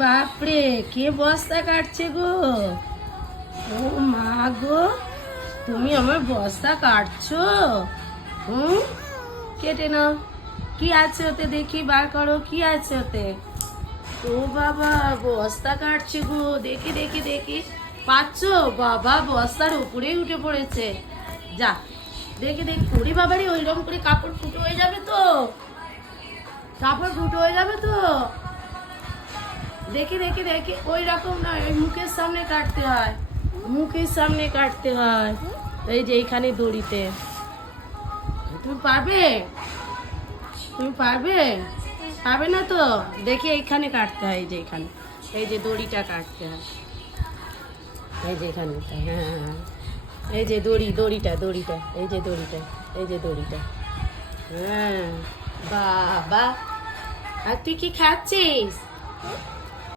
বাপরে, কে বস্তা কাটছে গো? ও মা গো, তুমি আমার বস্তা কাটছো? হুম, কেটে নাও। কি আছে ওতে দেখি, বার করো কি আছে ওতে। ও বাবা, বস্তা কাটছে গো, দেখি দেখি দেখি। পাচ্ছো? বাবা বস্তার উপরেই উঠে পড়েছে। যা, দেখি দেখি। ওরে বাবারে, ওইরকম করে কাপড় ফুটো হয়ে যাবে তো। কাপড় ফুটো হয়ে যাবে তো। দেখি দেখি দেখি, ওই রকম না, ওই মুখের সামনে কাটতে হয়, মুখের সামনে কাটতে হয়। এই যে এইখানে দড়িতে। তুমি পারবে? তুমি পারবে? পারবে না তো। দেখি এইখানে কাটতে হয়, এই যে এখানে, এই যে দড়িটা কাটতে হয়, এই যে এখানে। হ্যাঁ হ্যাঁ হ্যাঁ। এই যে দড়িটা দড়িটা, এই যে দড়িটা, এই যে দড়িটা। হ্যাঁ, বাবা। আর তুই কি খাচ্ছিস?